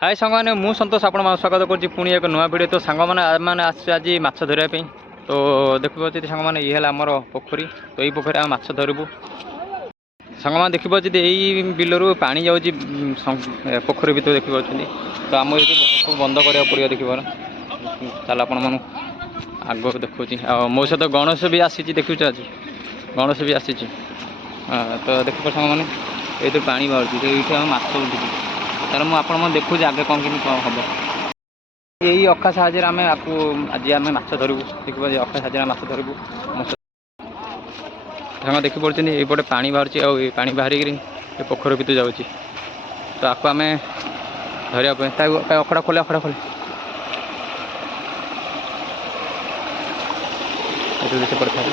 हाय सांगने मु सतोष आपण स्वागत करुँच पुणी एक नुआ भिडियो। तो सांग मैंने आज माछ धरवाई तो देखिए सांग मैंने ये आमर पोखरी। तो यही पोखरी आम माछ धरबू सांग मैंने देखिए यही बिलरू पानी जाऊँ पोखरी भर देखिए। तो आम ये सब बंद करा पड़ा देखिए चल आपण मन आग देखा मो सहित गणेश भी आसी देखुच आज गणेश भी आसी। तो देखिए सांग मैंने ये पा बाहर ये माछ उठी तार मुझे देखुच आगे कौन कि हम यही अखा साहय आम आपको आज आम माछ धरबू देखिए अखा साहय माछ धरबू सांग देखी पड़ते ये पानी बाहर पानी बाहर पोखर भर जाऊँ। तो आपको आम धरने अखड़ा खोले अखड़ा खोले देखिए पड़ता है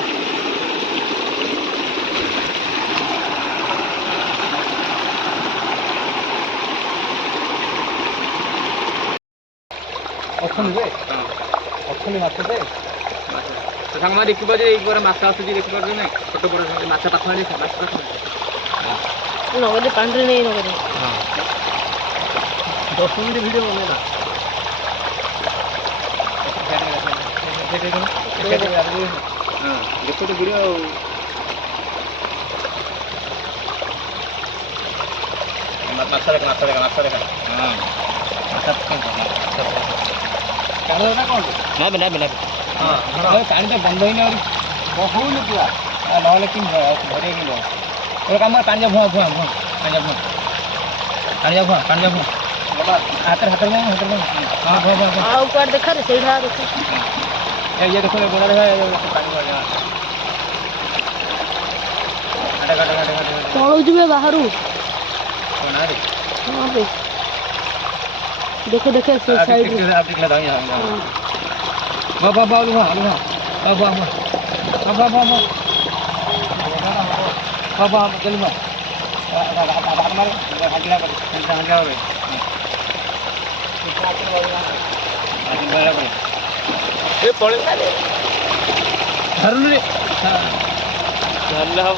तो सांग मैं देखिए माछ आसूँ देखिए ना छोट बड़ माछ पाख नगदे पानी नहीं नगदे 10 मिनट वीडियो बनेगा देखो तो वीडियो माछ देखा ना बिना बिना पानी तो बंद ही बहुत पूरा ना कि धरे कि कम पानी भुआ भुआ भुआ पानी भुआ पानी भुआ पानी भुआ हाथ हाथ में हाँ भुआ भुआ ऊपर देखा रे सही भाग ये देखो बोला देखा पानी भुआ घाटे घाटे घाटे घाटे पड़ो जुबे बाहर ना रे हां बे देखो देखो साइड में आप दिखला दाई वाह वाह वाह वाह वाह वाह वाह वाह वाह वाह वाह जल्दी वाह बात मारे हल्ला कर हल्ला रे आज बड़ा बड़े ए पड़े ना रे धरनु रे हल्ला हो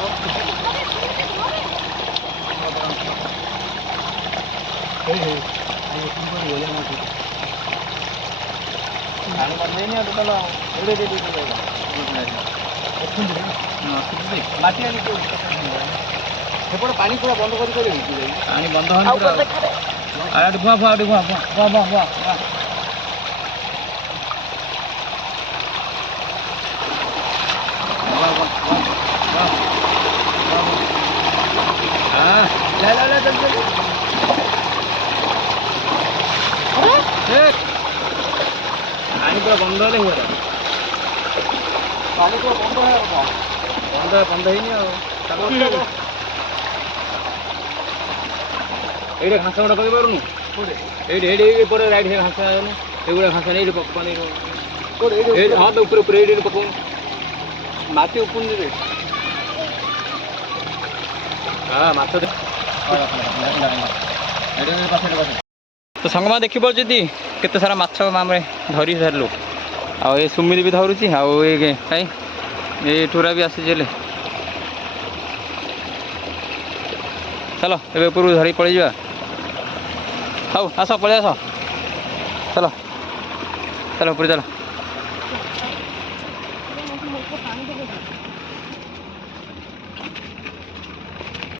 ए पानी बंद नहीं तो चलो एड़े दे दे माटी आनी सेपट पानी पूरा बंद कर पानी बंद हो भुआ भुआ भुआ भुआ भुआ भुआ ला ला ला चल चल पानी पूरा बंद हो हुआ पानी पूरा बंद है बंद ही नहीं ये घास गुड़ा पकड़ पारूँ ये पड़े राइट है घास ये घास नहीं पानी हाँ तो ऊपर ऊपर ये पकड़ माटी ऊपर हाँ माछ तो सांग मैं देखी पार्टी केते सारा माछ आम धरी सारू आ सुमित भी धरुची आई ठुरा भी आसी चलो ए ऊपर धरी पड़े जा हाउ आस पलि आस चलो चलो ऊपर चलो।